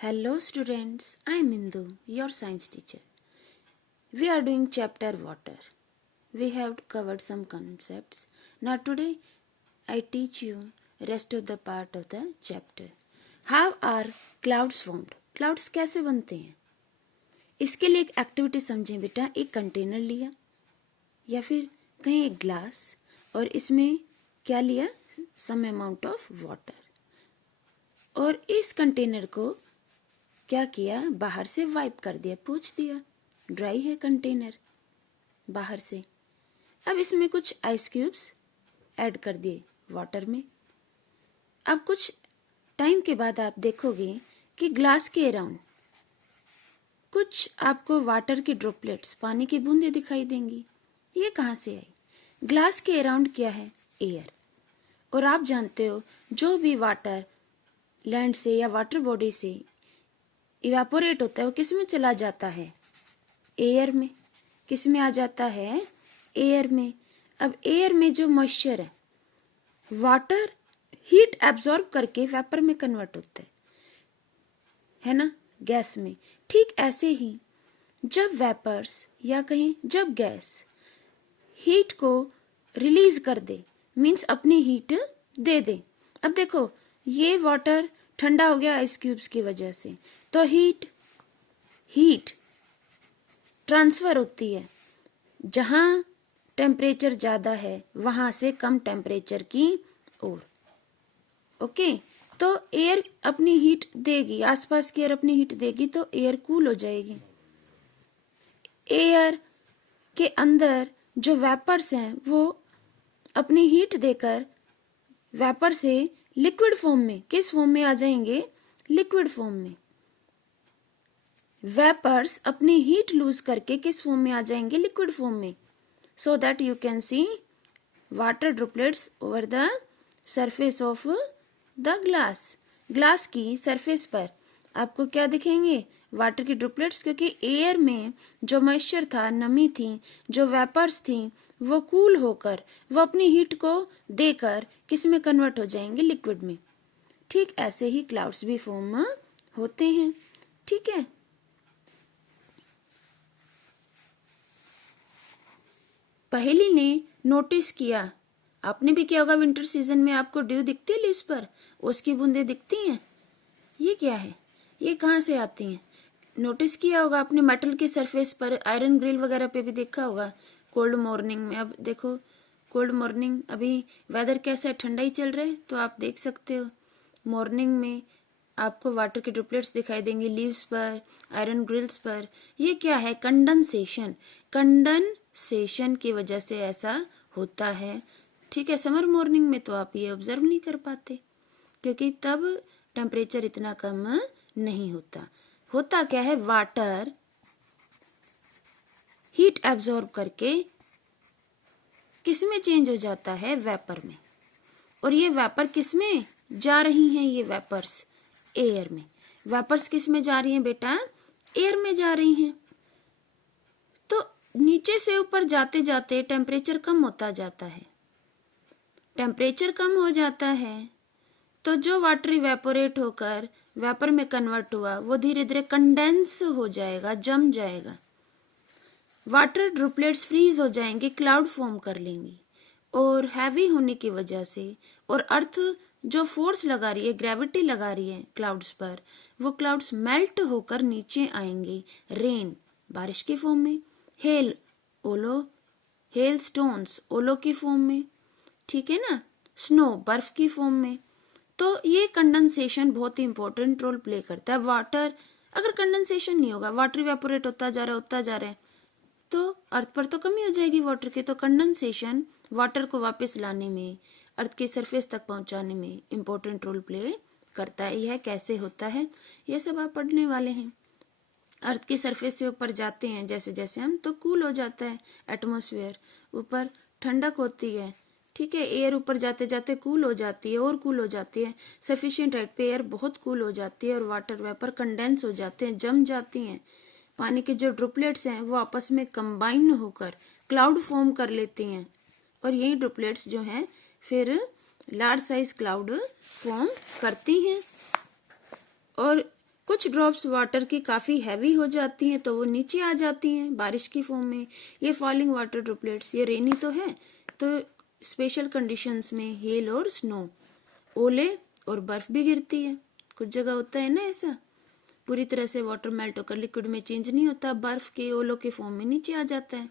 Hello students, I am Indu, your science teacher. We are doing chapter water. We have covered some concepts. Now today I teach you rest of the part of the chapter. How are clouds formed? Clouds कैसे बनते हैं? इसके लिए एक activity समझें बेटा. एक container लिया या फिर कहीं एक ग्लास और इसमें क्या लिया? Some amount of water. और इस कंटेनर को क्या किया? बाहर से वाइप कर दिया, पोंछ दिया. ड्राई है कंटेनर बाहर से. अब इसमें कुछ आइस क्यूब्स ऐड कर दिए वाटर में. अब कुछ टाइम के बाद आप देखोगे कि ग्लास के अराउंड कुछ आपको वाटर के ड्रॉपलेट्स, पानी की बूंदें दिखाई देंगी. ये कहाँ से आई? ग्लास के अराउंड क्या है? एयर. और आप जानते हो जो भी वाटर लैंड से या वाटर बॉडी से इवापोरेट होता है वो किस में चला जाता है? एयर में. किस में आ जाता है? एयर में. अब एयर में जो मॉइस्चर वाटर हीट एब्जॉर्ब करके वेपर में कन्वर्ट होता है ना, गैस में. ठीक ऐसे ही जब वेपर्स या कहीं जब गैस हीट को रिलीज कर दे, मीन्स अपनी हीट दे दे. अब देखो ये वाटर ठंडा हो गया आइस क्यूब्स की वजह से, तो हीट ट्रांसफर होती है. जहां टेम्परेचर ज्यादा है वहां से कम टेम्परेचर की ओर. ओके, तो एयर अपनी हीट देगी, आसपास की एयर अपनी हीट देगी तो एयर कूल हो जाएगी. एयर के अंदर जो वेपर्स हैं वो अपनी हीट देकर वेपर से लिक्विड फॉर्म में, किस फॉर्म में आ जाएंगे? लिक्विड फॉर्म में. वेपर्स अपनी हीट लूज करके किस फॉर्म में आ जाएंगे? लिक्विड फॉर्म में. So that you can see water droplets over the surface of the glass. Glass की सरफेस पर आपको क्या दिखेंगे? वाटर की ड्रॉपलेट्स, क्योंकि एयर में जो मॉइस्चर था, नमी थी, जो वेपर्स थी, वो कूल होकर वो अपनी हीट को देकर किस में कन्वर्ट हो जाएंगे? लिक्विड में. ठीक ऐसे ही क्लाउड्स भी फॉर्म होते हैं. ठीक है. पहेली ने नोटिस किया, आपने भी किया होगा, विंटर सीजन में आपको ड्यू दिखती है लीव्स पर, उसकी बूंदें दिखती हैं. ये क्या है? ये कहाँ से आती हैं? नोटिस किया होगा आपने मेटल की सरफेस पर, आयरन ग्रिल वगैरह पे भी देखा होगा. कोल्ड मॉर्निंग में, अब देखो कोल्ड मॉर्निंग, अभी वेदर कैसा है? ठंडा ही चल रहा है, तो आप देख सकते हो मॉर्निंग में आपको वाटर के ड्रॉपलेट्स दिखाई देंगे लीव्स पर, आयरन ग्रिल्स पर. ये क्या है? कंडेंसेशन. कंडेंसेशन की वजह से ऐसा होता है. ठीक है. समर मॉर्निंग में तो आप ये ऑब्जर्व नहीं कर पाते क्योंकि तब टेम्परेचर इतना कम नहीं होता. होता क्या है? वाटर हीट एब्जॉर्ब करके किस में चेंज हो जाता है? वेपर में. और ये वेपर किस में जा रही हैं? ये वेपर्स एयर में. वेपर्स किस में जा रही हैं बेटा? एयर में जा रही हैं. तो नीचे से ऊपर जाते जाते टेम्परेचर कम होता जाता है. टेम्परेचर कम हो जाता है तो जो वाटर इवेपोरेट होकर वेपर में कन्वर्ट हुआ वो धीरे धीरे कंडेंस हो जाएगा, जम जाएगा. वाटर ड्रॉपलेट्स फ्रीज हो जाएंगे, क्लाउड फॉर्म कर लेंगी. और हैवी होने की वजह से और अर्थ जो फोर्स लगा रही है, ग्रेविटी लगा रही है क्लाउड्स पर, वो क्लाउड्स मेल्ट होकर नीचे आएंगे. रेन बारिश के फॉर्म में, हेल हेल स्टोन्स ओलो की फॉर्म में. ठीक है ना. स्नो बर्फ की फॉर्म में. तो ये कंडेंसेशन बहुत ही इंपॉर्टेंट रोल प्ले करता है. वाटर, अगर कंडेंसेशन नहीं होगा, वाटर इवेपोरेट होता जा रहा है तो अर्थ पर तो कमी हो जाएगी वाटर की. तो कंडेंसेशन वाटर को वापस लाने में, अर्थ के सरफेस तक पहुंचाने में इंपॉर्टेंट रोल प्ले करता है. यह कैसे होता है ये सब आप पढ़ने वाले हैं. अर्थ के सरफेस से ऊपर जाते हैं जैसे जैसे हम, तो कूल हो जाता है एटमॉस्फेयर, ऊपर ठंडक होती है. ठीक है. एयर ऊपर जाते जाते कूल हो जाती है और कूल हो जाती है. सफिशिएंट हाइट पे एयर बहुत कूल हो जाती है और वाटर वेपर कंडेंस हो जाते हैं, जम जाती हैं. पानी के जो ड्रॉपलेट्स हैं वो आपस में कंबाइन होकर क्लाउड फॉर्म कर लेती हैं. और यही ड्रॉपलेट्स जो हैं फिर लार्ज साइज क्लाउड फॉर्म करती हैं. और कुछ ड्रॉप्स वाटर की काफी हैवी हो जाती हैं तो वो नीचे आ जाती हैं बारिश की फॉर्म में। ये फॉलिंग वाटर ड्रॉपलेट्स, ये रेनी तो है, तो स्पेशल कंडीशंस में हेल और स्नो, ओले और बर्फ भी गिरती है। कुछ जगह होता है ना ऐसा, पूरी तरह से वाटर मेल्ट होकर लिक्विड में चेंज नहीं होता, बर्फ के ओलों के फॉर्म में नीचे आ जाता है।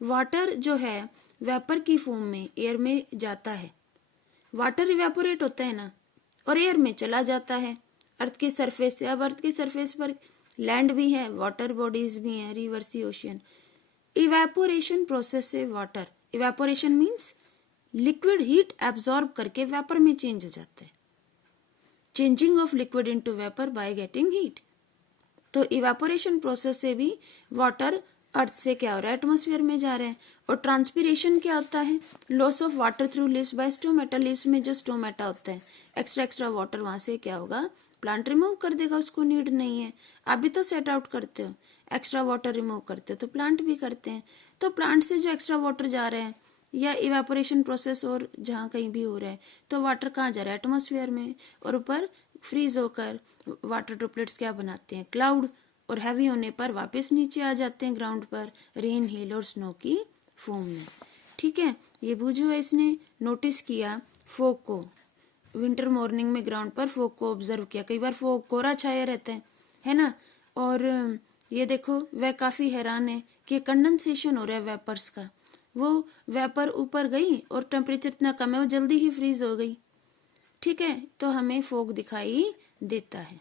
वाटर जो है वेपर की फॉर्म में एयर में जाता है। वाटर इवेपोरेट होता है ना और एयर में चला जाता है अर्थ के सरफेस से। अब अर्थ के सरफेस पर लैंड भी है, वाटर बॉडीज भी हैं, रिवर सी, ओशियन। इवेपोरेशन प्रोसेस से water, evaporation means liquid heat absorb करके वेपर में चेंज हो जाता है। Changing of liquid into vapour by getting heat. तो इवेपोरेशन प्रोसेस से भी वाटर अर्थ से क्या हो रहा है, एटमॉस्फेयर में जा रहे हैं। और ट्रांसपीरेशन क्या होता है, loss of water through leaves by stomata. Leaves में जो स्टोमेटा होता है, एक्स्ट्रा वाटर वहां से क्या होगा, प्लांट रिमूव कर देगा, उसको नीड नहीं है। आप भी तो सेट आउट करते हो, एक्स्ट्रा वाटर रिमूव करते हो, तो प्लांट भी करते हैं। तो प्लांट से जो एक्स्ट्रा वाटर जा रहे हैं या इवेपोरेशन प्रोसेस और जहाँ कहीं भी हो रहा है, तो वाटर कहाँ जा रहा है, एटमॉस्फेयर में, और ऊपर फ्रीज होकर वाटर ड्रॉपलेट्स क्या बनाते हैं, क्लाउड, और हैवी होने पर वापस नीचे आ जाते हैं ग्राउंड पर रेन, हेल और स्नो की फॉर्म में। ठीक है, ये बूझो इसने नोटिस किया फॉग को, विंटर मॉर्निंग में ग्राउंड पर फॉग को ऑब्जर्व किया। कई बार फॉग कोहरा छाया रहता है ना, और ये देखो वह काफी हैरान है कि कंडेंसेशन हो रहा है वेपर्स का। वो वेपर ऊपर गई और टेम्परेचर इतना कम है वो जल्दी ही फ्रीज हो गई। ठीक है, तो हमें फॉग दिखाई देता है।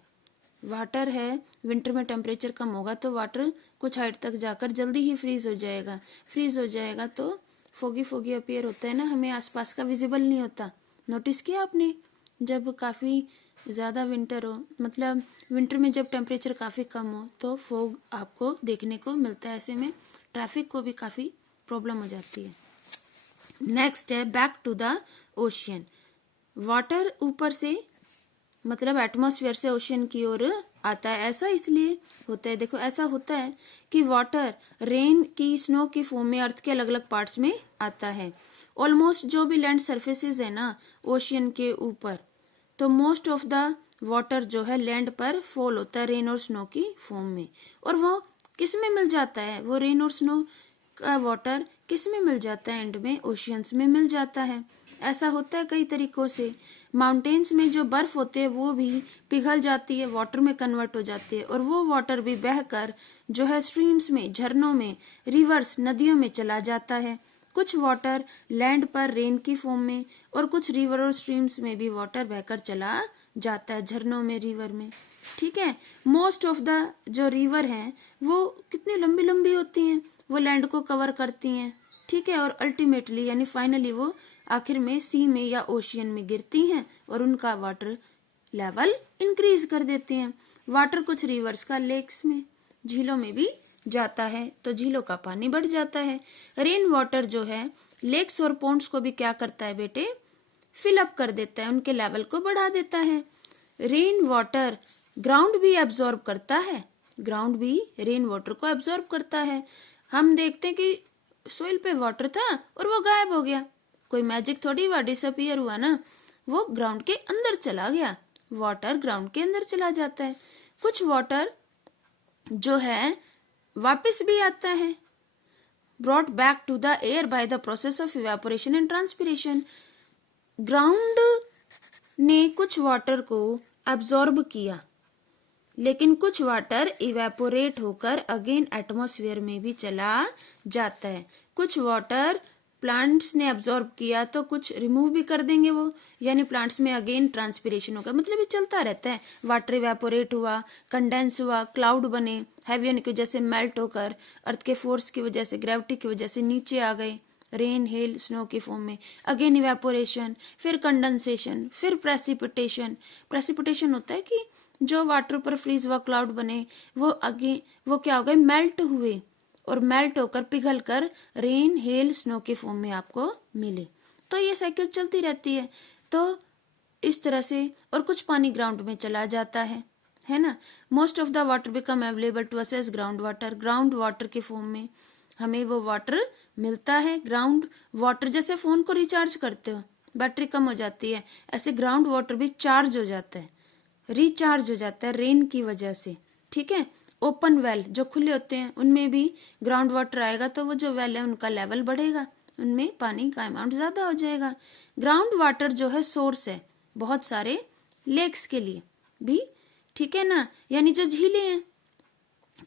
वाटर है, विंटर में टेम्परेचर कम होगा तो वाटर कुछ हाइट तक जाकर जल्दी ही फ्रीज हो जाएगा। फ्रीज हो जाएगा तो फोगी फोगी अपीयर होता है ना, हमें आसपास का विजिबल नहीं होता। नोटिस किया आपने, जब काफी ज्यादा विंटर हो, मतलब विंटर में जब टेम्परेचर काफी कम हो तो फॉग आपको देखने को मिलता है। ऐसे में ट्रैफिक को भी काफी प्रॉब्लम हो जाती है। नेक्स्ट है back to the ocean. Water ऊपर से मतलब एटमॉस्फेयर से ओशियन की ओर आता है। ऐसा इसलिए होता है, देखो ऐसा होता है कि वाटर रेन की, स्नो की फॉर्म में अर्थ के अलग अलग पार्ट्स में आता है। ऑलमोस्ट जो भी लैंड सरफेसेस है ना ओशियन के ऊपर, तो मोस्ट ऑफ द वाटर जो है लैंड पर फॉल होता है रेन और स्नो की फॉर्म में। और वो किस में मिल जाता है, वो रेन और स्नो का वाटर किस में मिल जाता है, एंड में ओशियंस में मिल जाता है। ऐसा होता है कई तरीकों से। माउंटेन्स में जो बर्फ होते है वो भी पिघल जाती है, वाटर में कन्वर्ट हो जाती है, और वो वाटर भी बहकर जो है स्ट्रीम्स में, झरनों में, रिवर्स, नदियों में चला जाता है। कुछ वाटर लैंड पर रेन की फॉर्म में, और कुछ रिवर और स्ट्रीम्स में भी वाटर बहकर चला जाता है, झरनों में, रिवर में। ठीक है, मोस्ट ऑफ द जो रिवर हैं वो कितनी लंबी लंबी होती हैं, वो लैंड को कवर करती हैं। ठीक है, और अल्टीमेटली यानी फाइनली वो आखिर में सी में या ओशियन में गिरती हैं और उनका वाटर लेवल इंक्रीज कर देते हैं। वाटर कुछ रिवर्स का लेक्स में, झीलों में भी जाता है, तो झीलों का पानी बढ़ जाता है। रेन वाटर जो है लेक्स और पॉन्ड्स को भी क्या करता है बेटे, फिल अप कर देता है, उनके लेवल को बढ़ा देता है। रेन वाटर ग्राउंड भी एब्जॉर्ब करता है, ग्राउंड भी रेन वाटर को एब्जॉर्ब करता है। हम देखते हैं कि सोइल पे वाटर था और वो गायब हो गया, कोई मैजिक थोड़ी हुआ, डिसअपियर हुआ ना, वो ग्राउंड के अंदर चला गया, वाटर ग्राउंड के अंदर चला जाता है। कुछ वाटर जो है वापस भी आता है, brought back to the air by the process of evaporation and transpiration. Ground ने कुछ वाटर को एब्जॉर्ब किया, लेकिन कुछ वाटर इवेपोरेट होकर अगेन एटमॉस्फेयर में भी चला जाता है। कुछ वाटर प्लांट्स ने एब्जॉर्ब किया तो कुछ रिमूव भी कर देंगे वो, यानी प्लांट्स में अगेन ट्रांसपिरेशन होगा, मतलब ये चलता रहता है। वाटर इवेपोरेट हुआ, कंडेंस हुआ, क्लाउड बने, हैवी होने की वजह से मेल्ट होकर अर्थ के फोर्स की वजह से, ग्रेविटी की वजह से नीचे आ गए रेन, हेल, स्नो की फॉर्म में। अगेन इवेपोरेशन, फिर कंडेंसेशन, फिर प्रेसिपिटेशन। प्रेसिपिटेशन होता है कि जो वाटर पर फ्रीज हुआ क्लाउड बने वो अगेन वो क्या हो गए, मेल्ट हुए, और मेल्ट होकर पिघल कर रेन, हेल, स्नो के फॉर्म में आपको मिले। तो ये साइकिल चलती रहती है। तो इस तरह से, और कुछ पानी ग्राउंड में चला जाता है ना। Most of the water become available to us as ground water. Ground water के फॉर्म में हमें वो वाटर मिलता है। ग्राउंड वाटर जैसे फोन को रिचार्ज करते हो, बैटरी कम हो जाती है, ऐसे ग्राउंड वाटर भी चार्ज हो जाता है। रिचार्ज हो जाता है रेन की वजह से। ठीक है, ओपन वेल जो खुले होते हैं उनमें भी ग्राउंड वाटर आएगा तो वो जो वेल है उनका लेवल बढ़ेगा, उनमें पानी का अमाउंट ज्यादा हो जाएगा। ग्राउंड वाटर जो है सोर्स है बहुत सारे लेक्स के लिए भी। ठीक है ना, यानी जो झीलें हैं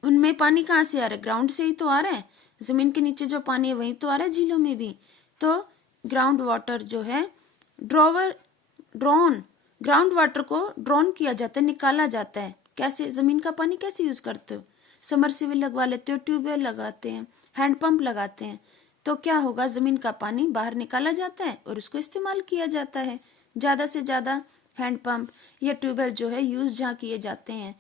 उनमें पानी कहाँ से आ रहा है, ग्राउंड से ही तो आ रहा है। जमीन के नीचे जो पानी है वही तो आ रहा है झीलों में भी। तो ग्राउंड वाटर जो है ड्रॉन ग्राउंड वाटर को ड्रॉन किया जाता है, निकाला जाता है। कैसे, जमीन का पानी कैसे यूज करते हो, समरसीबल लगवा लेते हो, ट्यूबवेल लगाते हैं, हैंडपंप लगाते हैं, तो क्या होगा, जमीन का पानी बाहर निकाला जाता है और उसको इस्तेमाल किया जाता है। ज्यादा से ज्यादा हैंडपंप या ट्यूबवेल जो है यूज जहाँ किए जाते हैं,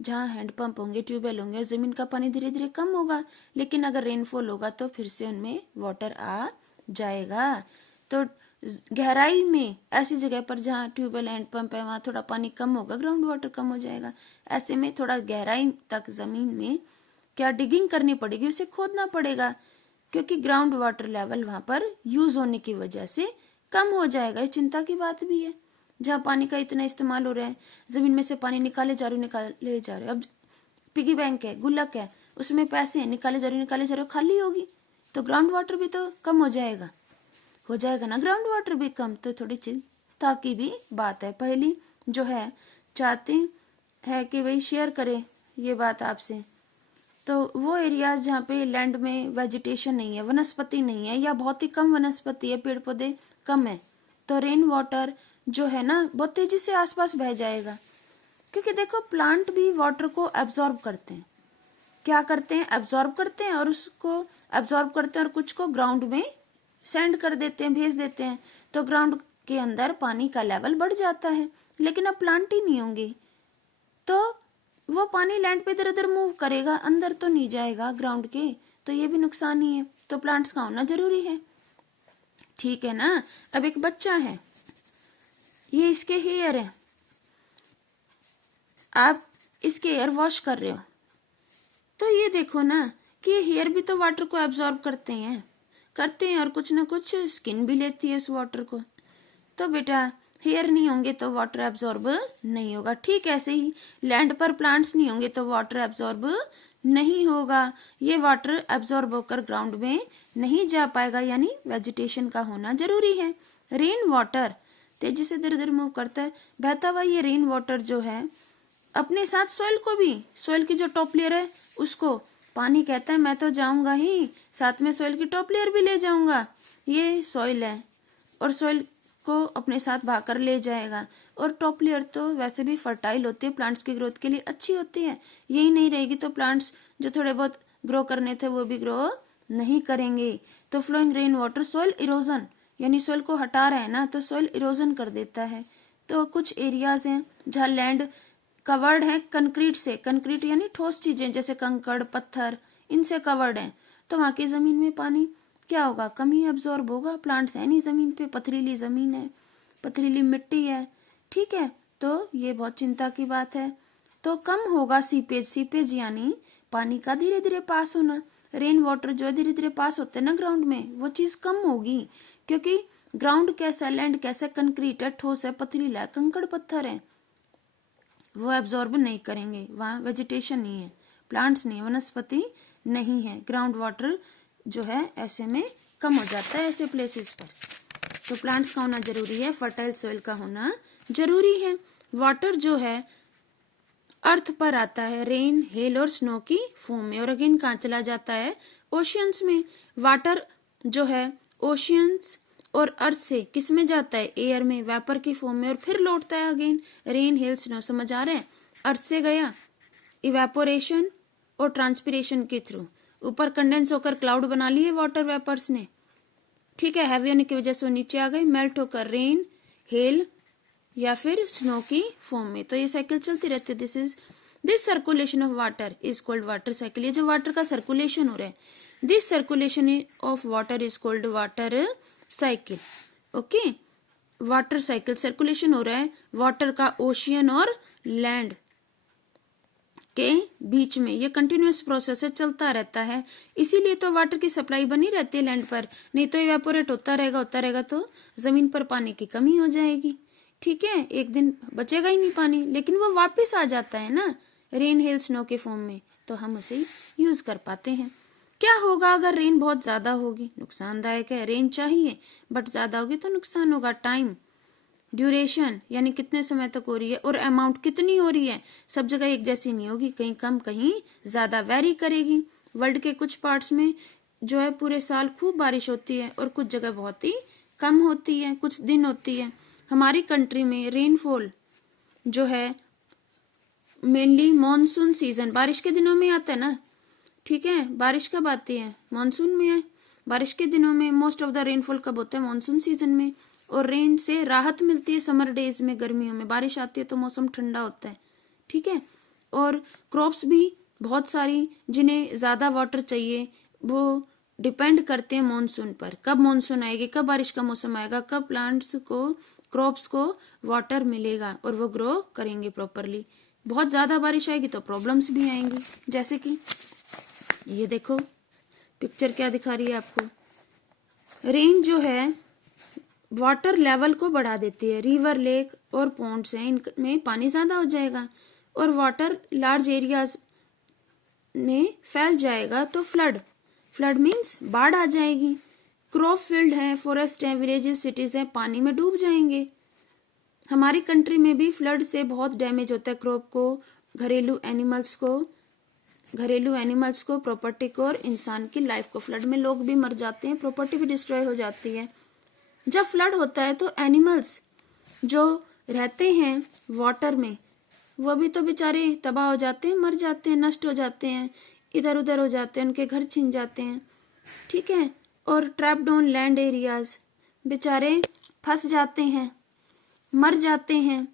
जहाँ हैंडपंप होंगे, ट्यूबवेल होंगे, जमीन का पानी धीरे धीरे कम होगा, लेकिन अगर रेनफॉल होगा तो फिर से उनमें वाटर आ जाएगा। तो गहराई में ऐसी जगह पर जहाँ ट्यूबवेल हैंडपंप है वहां थोड़ा पानी कम होगा, ग्राउंड वाटर कम हो जाएगा। ऐसे में थोड़ा गहराई तक जमीन में क्या डिगिंग करनी पड़ेगी, उसे खोदना पड़ेगा, क्योंकि ग्राउंड वाटर लेवल वहां पर यूज होने की वजह से कम हो जाएगा। ये चिंता की बात भी है, जहाँ पानी का इतना इस्तेमाल हो रहा है, जमीन में से पानी निकाले जा रहे अब पिगी बैंक है, गुल्लक है, उसमें पैसे निकाले जा रहे खाली होगी तो ग्राउंड वाटर भी तो कम हो जाएगा ना, ग्राउंड वाटर भी कम। तो थोड़ी चिंता की भी बात है। पहली जो है चाहते हैं कि भाई शेयर करे ये बात आपसे, तो वो एरियाज जहाँ पे लैंड में वेजिटेशन नहीं है, वनस्पति नहीं है, या बहुत ही कम वनस्पति है, पेड़ पौधे कम है, तो रेन वाटर जो है ना बहुत तेजी से आसपास बह जाएगा। क्योंकि देखो प्लांट भी वाटर को एब्जॉर्ब करते हैं, क्या करते हैं, एब्जॉर्ब करते हैं, और उसको एब्जॉर्ब करते हैं और कुछ को ग्राउंड में सेंड कर देते हैं, भेज देते हैं, तो ग्राउंड के अंदर पानी का लेवल बढ़ जाता है। लेकिन अब प्लांट ही नहीं होंगे तो वो पानी लैंड पे इधर उधर मूव करेगा, अंदर तो नहीं जाएगा ग्राउंड के, तो ये भी नुकसान ही है। तो प्लांट्स का होना जरूरी है। ठीक है ना। अब एक बच्चा है, ये इसके हेयर है, आप इसके हेयर वॉश कर रहे हो, तो ये देखो ना कि ये हेयर भी तो वाटर को एब्जॉर्ब करते हैं और कुछ ना कुछ स्किन भी लेती है उस वाटर को। तो बेटा हेयर नहीं होंगे तो वाटर एब्जॉर्ब नहीं होगा। ठीक ऐसे ही लैंड पर प्लांट्स नहीं होंगे तो वाटर एब्जॉर्ब नहीं होगा, ये वाटर एब्जॉर्ब होकर ग्राउंड में नहीं जा पाएगा, यानी वेजिटेशन का होना जरूरी है। रेन वाटर तेजी से धीरे धीरे मूव करता है, बहता हुआ ये रेन वाटर जो है अपने साथ सॉइल को भी, सॉइल की जो टॉप लेयर है उसको, पानी कहता है मैं तो जाऊंगा ही, साथ में सॉइल की टॉप लेयर भी ले जाऊंगा, ये सॉइल है और सॉइल को अपने साथ भाकर ले जाएगा। और टॉप लेयर तो वैसे भी फर्टाइल होती है, प्लांट्स की ग्रोथ के लिए अच्छी होती है, यही नहीं रहेगी तो प्लांट्स जो थोड़े बहुत ग्रो करने थे वो भी ग्रो नहीं करेंगे। तो flowing rain water soil erosion, यानी सॉइल को हटा रहे हैं ना, तो सॉइल इरोजन कर देता है। तो कुछ एरियाज हैं जहाँ लैंड कवर्ड है कंक्रीट से, कंक्रीट यानी ठोस चीजें जैसे कंकड़ पत्थर, इनसे कवर्ड है, तो वहां की जमीन में पानी क्या होगा, कमी एब्जॉर्ब होगा, प्लांट्स है नहीं जमीन पे, पथरीली जमीन है, पथरीली मिट्टी है। ठीक है, तो ये बहुत चिंता की बात है। तो कम होगा सीपेज, सीपेज यानी पानी का धीरे धीरे पास होना। रेन वाटर जो धीरे धीरे पास होते हैं ना ग्राउंड में, वो चीज कम होगी, क्योंकि ग्राउंड कैसा, लैंड कैसा, कंक्रीट है, ठोस है, पथरीला है, कंकड़ पत्थर है, वो एब्जॉर्ब नहीं करेंगे, वहां वेजिटेशन नहीं है, प्लांट्स नहीं है, वनस्पति नहीं है, ग्राउंड वाटर जो है ऐसे में कम हो जाता है ऐसे प्लेसेस पर। तो प्लांट्स का होना जरूरी है, फर्टाइल सॉइल का होना जरूरी है। वाटर जो है अर्थ पर आता है रेन, हेल और स्नो की फॉर्म में, और अगेन कहाँ चला जाता है, ओशियंस में। वाटर जो है ओशियंस और अर्थ से किस में जाता है, एयर में, वेपर की फॉर्म में, और फिर लौटता है अगेन रेन, हेल, स्नो। समझ आ रहा है, अर्थ से गया इवेपोरेशन और ट्रांसपिरेशन के थ्रू, ऊपर कंडेंस होकर क्लाउड बना लिए वाटर वेपर्स ने, ठीक है, हैवी होने की वजह से वो नीचे आ गए, मेल्ट होकर रेन, हेल या फिर स्नो की फॉर्म में। तो ये साइकिल चलती रहती है। This circulation of water is called water cycle. ये जो वाटर का सर्कुलेशन हो रहा है, this circulation of water is called water cycle. Okay, water cycle, circulation हो रहा है वाटर का ओशियन और लैंड के बीच में, ये कंटिन्यूअस प्रोसेस है, चलता रहता है। इसीलिए तो वाटर की सप्लाई बनी रहती है लैंड पर, नहीं तो इवेपोरेट होता रहेगा तो जमीन पर पानी की कमी हो जाएगी। ठीक है, एक दिन बचेगा ही नहीं पानी, लेकिन वो वापस आ जाता है ना रेन हेल स्नो के फॉर्म में, तो हम उसे यूज कर पाते हैं। क्या होगा अगर रेन बहुत ज्यादा होगी? नुकसानदायक है। रेन चाहिए बट ज्यादा होगी तो नुकसान होगा। टाइम, ड्यूरेशन यानी कितने समय तक हो रही है, और अमाउंट कितनी हो रही है, सब जगह एक जैसी नहीं होगी, कहीं कम कहीं ज्यादा वेरी करेगी। वर्ल्ड के कुछ पार्ट्स में जो है पूरे साल खूब बारिश होती है और कुछ जगह बहुत ही कम होती है, कुछ दिन होती है। हमारी कंट्री में रेनफॉल जो है मेनली मॉनसून सीजन, बारिश के दिनों में आता है ना, ठीक है। बारिश कब आती है? मॉनसून में है। बारिश के दिनों में मोस्ट ऑफ द रेनफॉल कब होता है? मॉनसून सीजन में। और रेन से राहत मिलती है समर डेज में, गर्मियों में बारिश आती है तो मौसम ठंडा होता है, ठीक है। और क्रॉप्स भी बहुत सारी जिन्हें ज्यादा वाटर चाहिए वो डिपेंड करते हैं मॉनसून पर। कब मॉनसून आएगी, कब बारिश का मौसम आएगा, कब प्लांट्स को, क्रॉप्स को वाटर मिलेगा और वो ग्रो करेंगे प्रॉपरली। बहुत ज्यादा बारिश आएगी तो प्रॉब्लम्स भी आएंगी, जैसे कि ये देखो पिक्चर क्या दिखा रही है आपको। रेन जो है वाटर लेवल को बढ़ा देती है। रिवर, लेक और पॉन्ड्स हैं, इनमें पानी ज्यादा हो जाएगा और वाटर लार्ज एरियाज में फैल जाएगा तो फ्लड मीन्स बाढ़ आ जाएगी। क्रॉप फील्ड है, फॉरेस्ट है, विलेजेस, सिटीज है, पानी में डूब जाएंगे। हमारी कंट्री में भी फ्लड से बहुत डैमेज होता है क्रॉप को, घरेलू एनिमल्स को, प्रॉपर्टी को और इंसान की लाइफ को। फ्लड में लोग भी मर जाते हैं, प्रॉपर्टी भी डिस्ट्रॉय हो जाती है। जब फ्लड होता है तो एनिमल्स जो रहते हैं वाटर में वो भी तो बेचारे तबाह हो जाते हैं, मर जाते हैं, नष्ट हो जाते हैं, इधर उधर हो जाते हैं, उनके घर छिन जाते हैं, ठीक है। और ट्रैप्ड ऑन लैंड एरियाज बेचारे फंस जाते हैं, मर जाते हैं।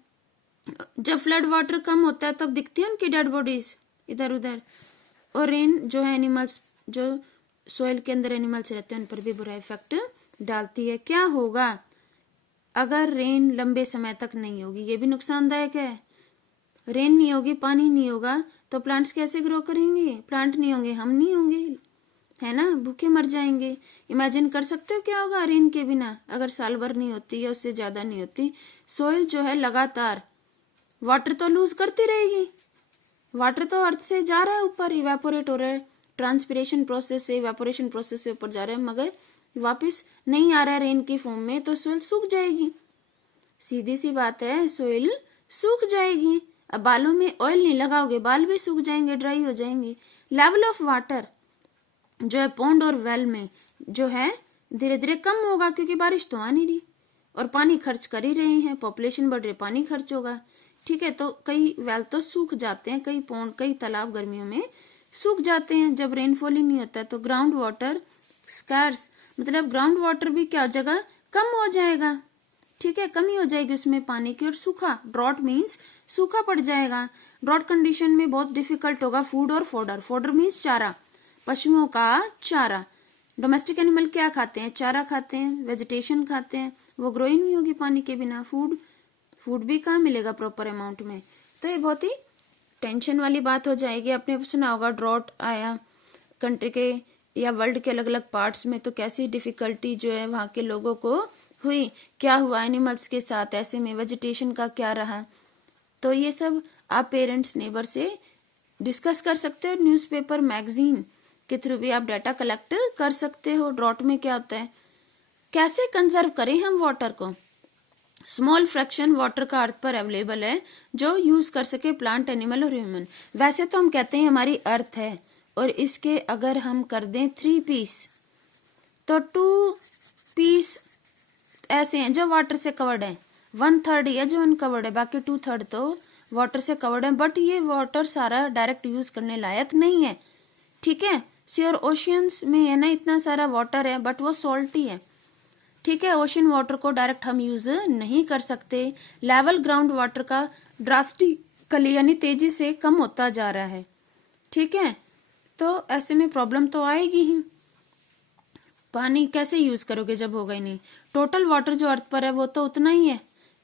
जब फ्लड वाटर कम होता है तब दिखती है उनकी डेड बॉडीज इधर उधर। और रेन जो है एनिमल्स, जो सोइल के अंदर एनिमल्स रहते हैं उन पर भी बुरा इफेक्ट डालती है। क्या होगा अगर रेन लंबे समय तक नहीं होगी? ये भी नुकसानदायक है। रेन नहीं होगी, पानी नहीं होगा तो प्लांट्स कैसे ग्रो करेंगे? प्लांट नहीं होंगे, हम नहीं होंगे, है ना, भूखे मर जाएंगे। इमेजिन कर सकते हो क्या होगा रेन के बिना? अगर साल भर नहीं होती या उससे ज्यादा नहीं होती, सोइल जो है लगातार वाटर तो लूज करती रहेगी। वाटर तो अर्थ से जा रहा है ऊपर, इवेपोरेट हो रहा है, ट्रांसपिरेशन प्रोसेस से, इवेपोरेशन प्रोसेस से ऊपर जा रहा है, मगर वापस नहीं आ रहा है रेन की फॉर्म में, तो सोइल सूख जाएगी। सीधी सी बात है, सोइल सूख जाएगी। अब बालों में ऑयल नहीं लगाओगे, बाल भी सूख जाएंगे, ड्राई हो जाएंगे। लेवल ऑफ वाटर जो है पॉन्ड और वेल में जो है धीरे धीरे कम होगा, क्योंकि बारिश तो आ नहीं रही और पानी खर्च कर ही रहे हैं, पॉपुलेशन बढ़ रही, पानी खर्च होगा, ठीक है। तो कई वेल तो सूख जाते हैं, कई पॉन्ड, कई तालाब गर्मियों में सूख जाते हैं जब रेनफॉल ही नहीं होता है। तो ग्राउंड वाटर स्कार्स, मतलब ग्राउंड वाटर भी क्या जगह कम हो जाएगा, ठीक है, कमी हो जाएगी उसमें पानी की। और सूखा, ड्रॉट मीन्स सूखा पड़ जाएगा। ड्रॉट कंडीशन में बहुत डिफिकल्ट होगा फूड और फोडर। फोडर मीन्स चारा, पशुओं का चारा। डोमेस्टिक एनिमल क्या खाते हैं? चारा खाते हैं, वेजिटेशन खाते हैं, वो ग्रो ही नहीं होगी पानी के बिना। फूड भी कहाँ मिलेगा प्रॉपर अमाउंट में? तो ये बहुत ही टेंशन वाली बात हो जाएगी। आपने सुना होगा ड्रॉट आया कंट्री के या वर्ल्ड के अलग अलग पार्ट्स में, तो कैसी डिफिकल्टी जो है वहां के लोगों को हुई, क्या हुआ एनिमल्स के साथ, ऐसे में वेजिटेशन का क्या रहा। तो ये सब आप पेरेंट्स, नेबर से डिस्कस कर सकते हो। न्यूज़पेपर, मैगजीन के थ्रू भी आप डाटा कलेक्ट कर सकते हो। ड्रॉट में क्या होता है, कैसे कंजर्व करें हम वाटर को। स्मॉल फ्रैक्शन वाटर का अर्थ पर अवेलेबल है जो यूज कर सके प्लांट, एनिमल और ह्यूमन। वैसे तो हम कहते हैं हमारी अर्थ है, और इसके अगर हम कर दें 3 पीस, तो 2 पीस ऐसे हैं जो वाटर से कवर्ड है, 1/3 है जो अनकवर्ड है, बाकी 2/3 तो वाटर से कवर्ड है। बट ये वाटर सारा डायरेक्ट यूज करने लायक नहीं है, ठीक है। सी और ओशियंस में है ना इतना सारा वाटर है, बट वो सॉल्टी है, ठीक है। ओशन वाटर को डायरेक्ट हम यूज नहीं कर सकते। लेवल ग्राउंड वाटर का ड्रास्टिकली यानी तेजी से कम होता जा रहा है, ठीक है। तो ऐसे में प्रॉब्लम तो आएगी ही। पानी कैसे यूज करोगे जब होगा ही नहीं। टोटल वाटर जो अर्थ पर है वो तो उतना ही है,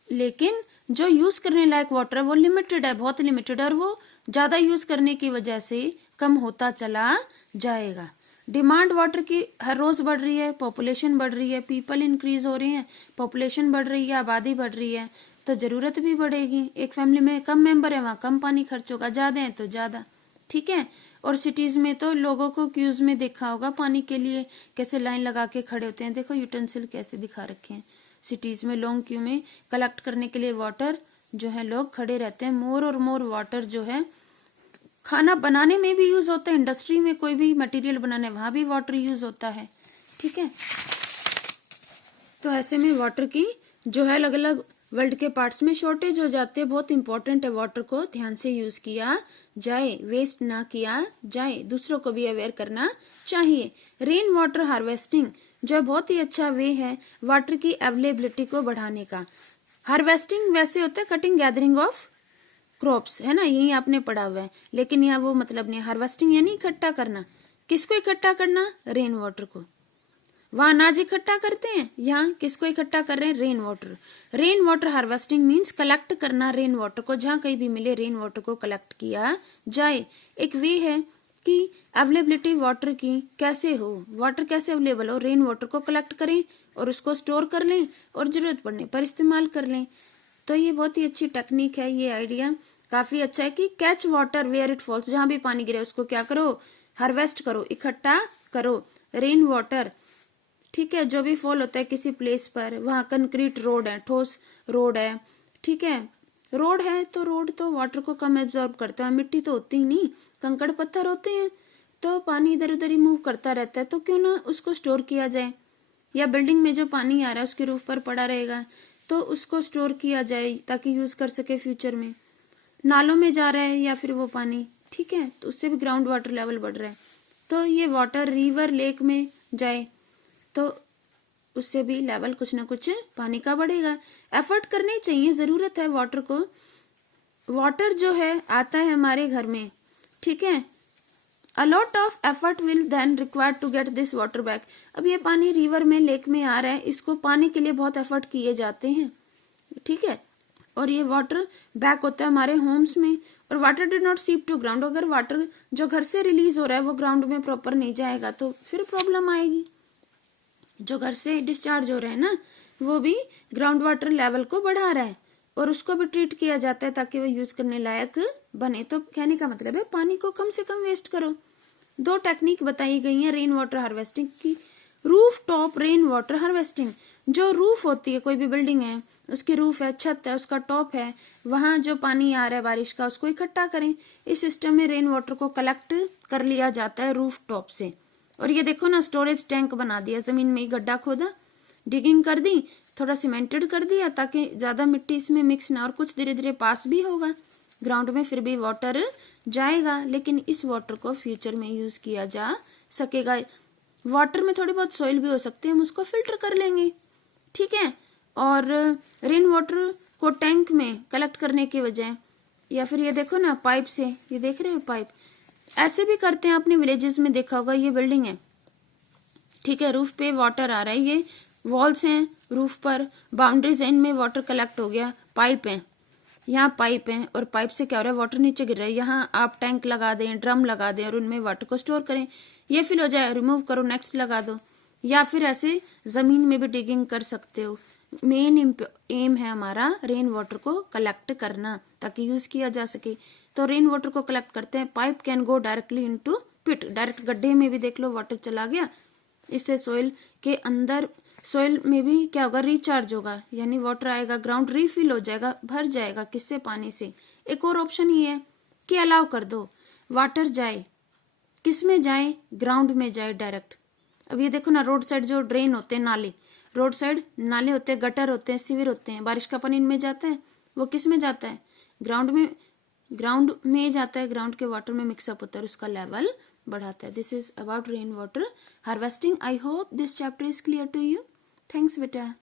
लेकिन जो यूज करने लायक वाटर है वो लिमिटेड है, बहुत लिमिटेड है, और वो ज्यादा यूज करने की वजह से कम होता चला जाएगा। डिमांड वाटर की हर रोज बढ़ रही है, पॉपुलेशन बढ़ रही है, पीपल इंक्रीज हो रहे हैं, पॉपुलेशन बढ़ रही है, आबादी बढ़ रही है, तो जरूरत भी बढ़ेगी। एक फैमिली में कम मेंबर है, वहां कम पानी खर्च होगा, ज्यादा है तो ज्यादा। ठीक है। और सिटीज में तो लोगों को क्यूज में देखा होगा पानी के लिए कैसे लाइन लगा के खड़े होते हैं। देखो यूटेंसिल कैसे दिखा रखे हैं। सिटीज में लॉन्ग क्यू में कलेक्ट करने के लिए वाटर जो है लोग खड़े रहते हैं। मोर और मोर वाटर जो है खाना बनाने में भी यूज होता है, इंडस्ट्री में कोई भी मटेरियल बनाने वहां भी वाटर यूज होता है। ठीक है। तो ऐसे में वाटर की जो है अलग अलग वर्ल्ड के पार्ट्स में शॉर्टेज हो जाते हैं। बहुत इंपॉर्टेंट है, वाटर को ध्यान से यूज किया जाए, वेस्ट ना किया जाए, दूसरों को भी अवेयर करना चाहिए। रेन वाटर हार्वेस्टिंग जो है बहुत ही अच्छा वे है वाटर की अवेलेबिलिटी को बढ़ाने का। हार्वेस्टिंग वैसे होता है कटिंग गैदरिंग ऑफ क्रॉप्स, है ना, यही आपने पढ़ा हुआ है, लेकिन यहाँ वो मतलब नहीं। हार्वेस्टिंग यानी इकट्ठा करना। किसको इकट्ठा करना? रेन वाटर को। वहां अनाज इकट्ठा करते हैं, यहाँ किसको इकट्ठा कर रहे हैं? Rain water. Rain water harvesting means collect करना रेन वाटर को, जहां कहीं भी मिले रेन वाटर को कलेक्ट किया जाए। एक वे है कि अवेलेबिलिटी वाटर की कैसे हो, वाटर कैसे अवेलेबल हो। रेन वाटर को कलेक्ट करें और उसको स्टोर कर लें और जरूरत पड़ने पर इस्तेमाल कर लें। तो ये बहुत ही अच्छी टेक्निक है। ये आइडिया काफी अच्छा है कि catch water where it falls, जहां भी पानी गिरे उसको क्या करो? हार्वेस्ट करो, इकट्ठा करो। रेन वाटर, ठीक है, जो भी फॉल होता है किसी प्लेस पर, वहां कंक्रीट रोड है, ठोस रोड है, ठीक है, रोड है तो रोड तो वाटर को कम एब्जॉर्ब करता है। मिट्टी तो होती ही नहीं, कंकड़ पत्थर होते हैं, तो पानी इधर उधर ही मूव करता रहता है। तो क्यों ना उसको स्टोर किया जाए। या बिल्डिंग में जो पानी आ रहा है उसके रूफ पर पड़ा रहेगा तो उसको स्टोर किया जाए ताकि यूज कर सके फ्यूचर में। नालों में जा रहा है या फिर वो पानी, ठीक है, तो उससे भी ग्राउंड वाटर लेवल बढ़ रहा है। तो ये वाटर रिवर लेक में जाए तो उससे भी लेवल कुछ ना कुछ पानी का बढ़ेगा। एफर्ट करनी चाहिए, जरूरत है वाटर को। वाटर जो है आता है हमारे घर में, ठीक है, a lot of effort will then required to get this water back. अब ये पानी रिवर में लेक में आ रहा है, इसको पाने के लिए बहुत एफर्ट किए जाते हैं, ठीक है, और ये वाटर बैक होता है हमारे होम्स में। और वाटर डिड नॉट सीप टू ग्राउंड, अगर वाटर जो घर से रिलीज हो रहा है वो ग्राउंड में प्रॉपर नहीं जाएगा तो फिर प्रॉब्लम आएगी। जो घर से डिस्चार्ज हो रहा है ना वो भी ग्राउंड वाटर लेवल को बढ़ा रहा है और उसको भी ट्रीट किया जाता है ताकि वो यूज करने लायक बने। तो कहने का मतलब है पानी को कम से कम वेस्ट करो। 2 टेक्निक बताई गई है रेन वाटर हार्वेस्टिंग की। Roof top rain water harvesting, जो रूफ होती है, कोई भी बिल्डिंग है उसकी रूफ है, छत है, उसका टॉप है, वहां जो पानी आ रहा है बारिश का उसको इकट्ठा करें। इस सिस्टम में रेन वाटर को कलेक्ट कर लिया जाता है रूफ टॉप से। और ये देखो ना, स्टोरेज टैंक बना दिया, जमीन में ही गड्ढा खोदा, डिगिंग कर दी, थोड़ा सीमेंटेड कर दिया ताकि ज्यादा मिट्टी इसमें मिक्स ना, और कुछ धीरे धीरे पास भी होगा ग्राउंड में, फिर भी वाटर जाएगा। लेकिन इस वाटर को फ्यूचर में यूज किया जा सकेगा। वाटर में थोड़ी बहुत सॉइल भी हो सकती है, हम उसको फिल्टर कर लेंगे, ठीक है। और रेन वाटर को टैंक में कलेक्ट करने की वजह, या फिर ये देखो ना पाइप से, ये देख रहे हो पाइप, ऐसे भी करते हैं, आपने विलेजेस में देखा होगा। ये बिल्डिंग है, ठीक है, रूफ पे वाटर आ रहा है, ये वॉल्स हैं रूफ पर, बाउंड्रीज इनमें वाटर कलेक्ट हो गया, पाइप है, यहाँ पाइप है, और पाइप से क्या हो रहा है, वाटर नीचे गिर रहा है। यहाँ आप टैंक लगा दें, ड्रम लगा दें और उनमें वाटर को स्टोर करें। ये फिल हो जाए, रिमूव करो, नेक्स्ट लगा दो। या फिर ऐसे जमीन में भी डिगिंग कर सकते हो। मेन एम है हमारा रेन वाटर को कलेक्ट करना ताकि यूज किया जा सके। तो रेन वाटर को कलेक्ट करते हैं, pipe can go directly into pit, direct गड्ढे में भी देख लो वाटर चला गया। इससे सोइल के अंदर, सोइल में भी क्या होगा, रिचार्ज होगा, यानी वाटर आएगा, ग्राउंड रिफिल हो जाएगा, भर जाएगा, किससे, पानी से। एक और ऑप्शन ये है कि अलाउ कर दो वाटर जाए, किस में जाए, ग्राउंड में जाए डायरेक्ट। अब ये देखो ना, रोड साइड जो ड्रेन होते हैं, नाले, रोड साइड नाले होते हैं, गटर होते हैं, सीवर होते हैं, बारिश का पानी इनमें जाता है, वो किस में जाता है, ग्राउंड में, ग्राउंड में जाता है, ग्राउंड के वाटर में मिक्सअप होता है और उसका लेवल बढ़ाता है। This is about rain water harvesting. I hope this chapter is clear to you. Thanks बेटा।